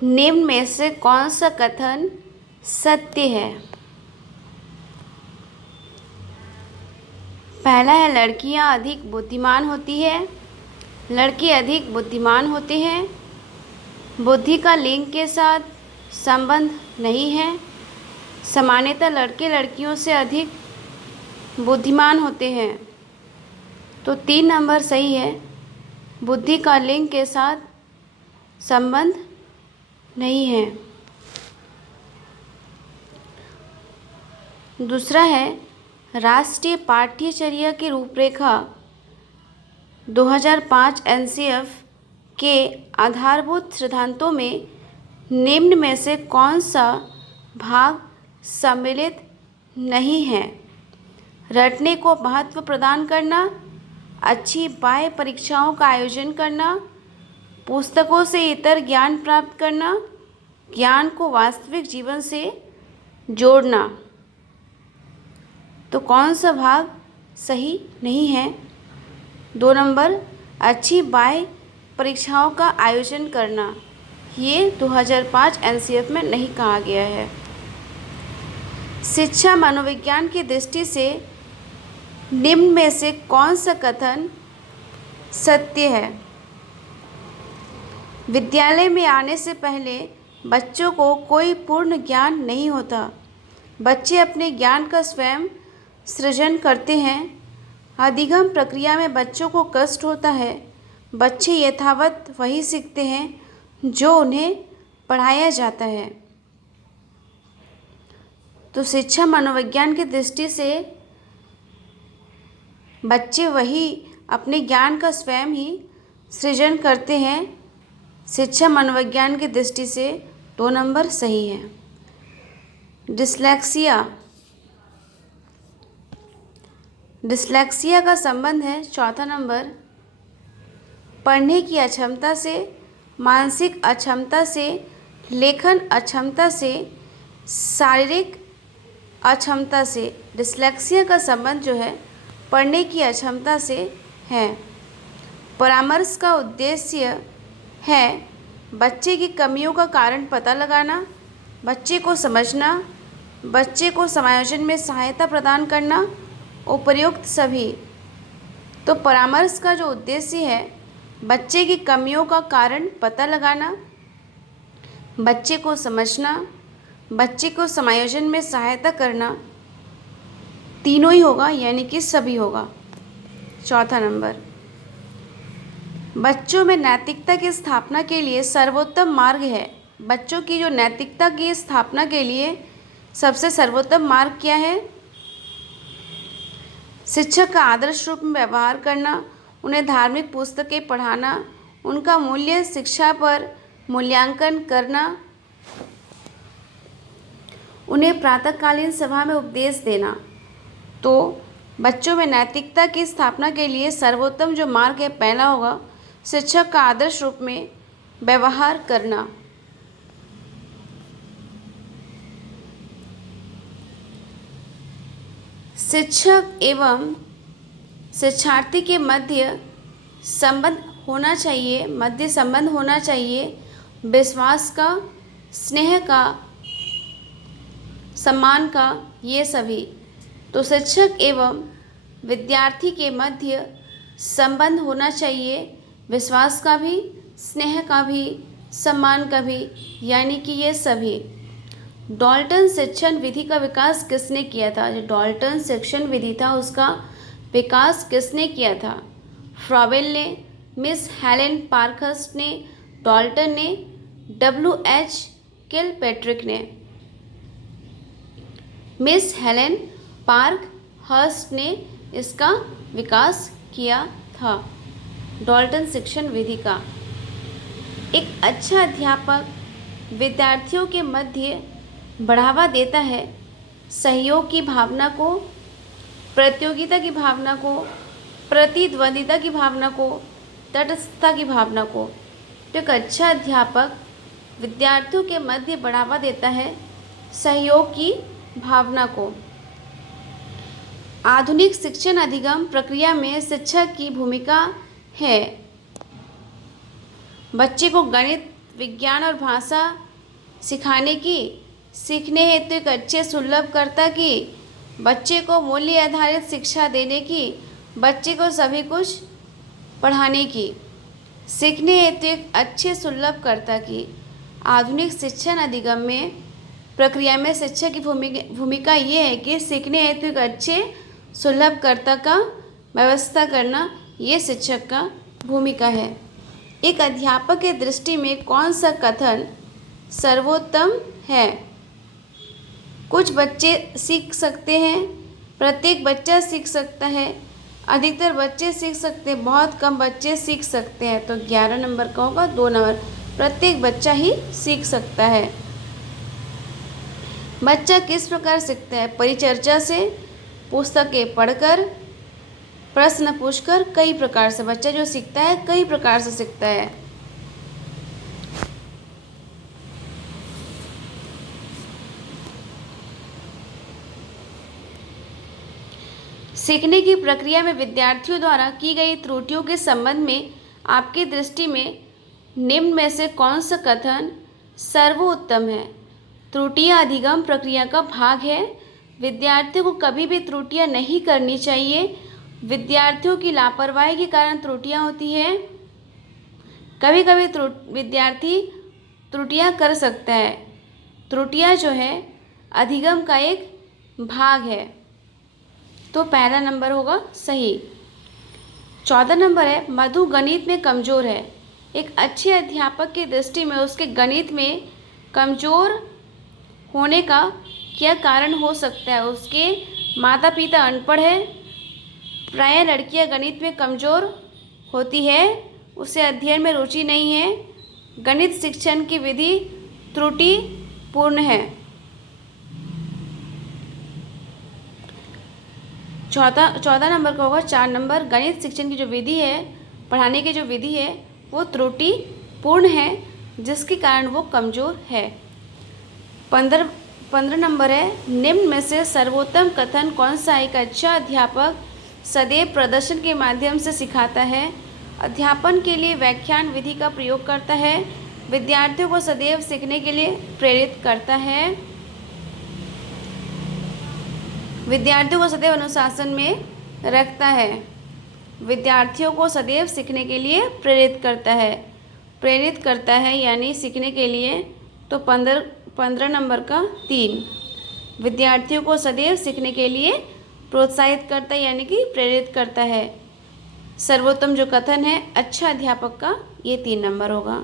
निम्न में से कौन सा कथन सत्य है? पहला है लड़कियां अधिक बुद्धिमान होती है, लड़के अधिक बुद्धिमान होते हैं, बुद्धि का लिंग के साथ संबंध नहीं है, सामान्यतः लड़के लड़कियों से अधिक बुद्धिमान होते हैं। तो 3 नंबर सही है, बुद्धि का लिंग के साथ संबंध नहीं है। दूसरा है राष्ट्रीय पाठ्यचर्या की रूपरेखा 2005 एनसीएफ के आधारभूत सिद्धांतों में निम्न में से कौन सा भाग सम्मिलित नहीं है? रटने को महत्व प्रदान करना, अच्छी बाह्य परीक्षाओं का आयोजन करना, पुस्तकों से इतर ज्ञान प्राप्त करना, ज्ञान को वास्तविक जीवन से जोड़ना। तो कौन सा भाग सही नहीं है? 2 नंबर अच्छी बाह्य परीक्षाओं का आयोजन करना, ये 2005 एनसीएफ में नहीं कहा गया है। शिक्षा मनोविज्ञान की दृष्टि से निम्न में से कौन सा कथन सत्य है? विद्यालय में आने से पहले बच्चों को कोई पूर्ण ज्ञान नहीं होता। बच्चे अपने ज्ञान का स्वयं सृजन करते हैं। अधिगम प्रक्रिया में बच्चों को कष्ट होता है। बच्चे यथावत वही सीखते हैं जो उन्हें पढ़ाया जाता है। तो शिक्षा मनोविज्ञान की दृष्टि से बच्चे वही अपने ज्ञान का स्वयं ही सृजन करते हैं। शिक्षा मनोविज्ञान की दृष्टि से 2 नंबर सही है। डिस्लेक्सिया का संबंध है 4था नंबर पढ़ने की अक्षमता से, मानसिक अक्षमता से, लेखन अक्षमता से, शारीरिक अक्षमता से। डिस्लेक्सिया का संबंध जो है पढ़ने की अक्षमता से है। परामर्श का उद्देश्य है बच्चे की कमियों का कारण पता लगाना, बच्चे को समझना, बच्चे को समायोजन में सहायता प्रदान करना, उपर्युक्त सभी। तो परामर्श का जो उद्देश्य है बच्चे की कमियों का कारण पता लगाना, बच्चे को समझना, बच्चे को समायोजन में सहायता करना, तीनों ही होगा यानी कि सभी होगा। 4था नंबर बच्चों में नैतिकता की स्थापना के लिए सर्वोत्तम मार्ग है। बच्चों की जो नैतिकता की स्थापना के लिए सबसे सर्वोत्तम मार्ग क्या है? शिक्षक का आदर्श रूप में व्यवहार करना, उन्हें धार्मिक पुस्तकें पढ़ाना, उनका मूल्य शिक्षा पर मूल्यांकन करना, उन्हें प्रातःकालीन सभा में उपदेश देना। तो बच्चों में नैतिकता की स्थापना के लिए सर्वोत्तम जो मार्ग है पहला होगा शिक्षक का आदर्श रूप में व्यवहार करना। शिक्षक एवं शिक्षार्थी के मध्य संबंध होना चाहिए, विश्वास का, स्नेह का, सम्मान का, ये सभी। तो शिक्षक एवं विद्यार्थी के मध्य संबंध होना चाहिए, विश्वास का भी, स्नेह का भी, सम्मान का भी, यानी कि ये सभी। डाल्टन शिक्षण विधि का विकास किसने किया था? जो डाल्टन शिक्षण विधि था उसका विकास किसने किया था? फ्रॉबेल ने, मिस हेलेन पार्कहर्स्ट ने, डाल्टन ने, WH किलपैट्रिक ने। मिस हेलेन पार्कहर्स्ट ने इसका विकास किया था, डाल्टन शिक्षण विधि का। एक अच्छा अध्यापक विद्यार्थियों के मध्य बढ़ावा देता है सहयोग की भावना को, प्रतियोगिता की भावना को, प्रतिद्वंदिता की भावना को, तटस्थता की भावना को। तो एक अच्छा अध्यापक विद्यार्थियों के मध्य बढ़ावा देता है सहयोग की भावना को। आधुनिक शिक्षण अधिगम प्रक्रिया में शिक्षक की भूमिका है बच्चे को गणित विज्ञान और भाषा सिखाने की, सीखने हेतु एक अच्छे सुलभकर्ता की, बच्चे को मूल्य आधारित शिक्षा देने की, बच्चे को सभी कुछ पढ़ाने की, सीखने हेतु एक अच्छे सुलभकर्ता की। आधुनिक शिक्षण अधिगम में प्रक्रिया में शिक्षक की भूमिका ये है कि सीखने हेतु एक अच्छे सुलभकर्ता का व्यवस्था करना, ये शिक्षक का भूमिका है। एक अध्यापक की दृष्टि में कौन सा कथन सर्वोत्तम है? कुछ बच्चे सीख सकते हैं, प्रत्येक बच्चा सीख सकता है, अधिकतर बच्चे सीख सकते हैं, बहुत कम बच्चे सीख सकते हैं। तो 11 नंबर का होगा। 2 नंबर, प्रत्येक बच्चा ही सीख सकता है। बच्चा किस प्रकार सीखता है? परिचर्चा से, पुस्तकें पढ़कर, प्रश्न पूछकर, कई प्रकार से। बच्चा जो सीखता है कई प्रकार से सीखता है। सीखने की प्रक्रिया में विद्यार्थियों द्वारा की गई त्रुटियों के संबंध में आपकी दृष्टि में निम्न में से कौन सा कथन सर्वोत्तम है? त्रुटियां अधिगम प्रक्रिया का भाग है। विद्यार्थियों को कभी भी त्रुटियां नहीं करनी चाहिए। विद्यार्थियों की लापरवाही के कारण त्रुटियां होती हैं। कभी कभी विद्यार्थी त्रुटियां कर सकता है। त्रुटियां जो है अधिगम का एक भाग है। तो पहला नंबर होगा सही। 14 नंबर है, मधु गणित में कमज़ोर है। एक अच्छे अध्यापक की दृष्टि में उसके गणित में कमज़ोर होने का क्या कारण हो सकता है? उसके माता पिता अनपढ़ है, प्रायः लड़कियां गणित में कमज़ोर होती है, उसे अध्ययन में रुचि नहीं है, गणित शिक्षण की विधि त्रुटिपूर्ण है। 14 नंबर का होगा। 4 नंबर, गणित शिक्षण की जो विधि है, पढ़ाने की जो विधि है वो त्रुटिपूर्ण है, जिसके कारण वो कमज़ोर है। 15 नंबर है, निम्न में से सर्वोत्तम कथन कौन सा? एक अच्छा अध्यापक सदैव प्रदर्शन के माध्यम से सिखाता है, अध्यापन के लिए व्याख्यान विधि का प्रयोग करता है, विद्यार्थियों को सदैव सीखने के लिए प्रेरित करता है, विद्यार्थियों को सदैव अनुशासन में रखता है, विद्यार्थियों को सदैव सीखने के लिए प्रेरित करता है यानी सीखने के लिए। तो 15 नंबर का 3, विद्यार्थियों को सदैव सीखने के लिए प्रोत्साहित करता है यानी कि प्रेरित करता है। सर्वोत्तम जो कथन है अच्छा अध्यापक का, ये 3 नंबर होगा।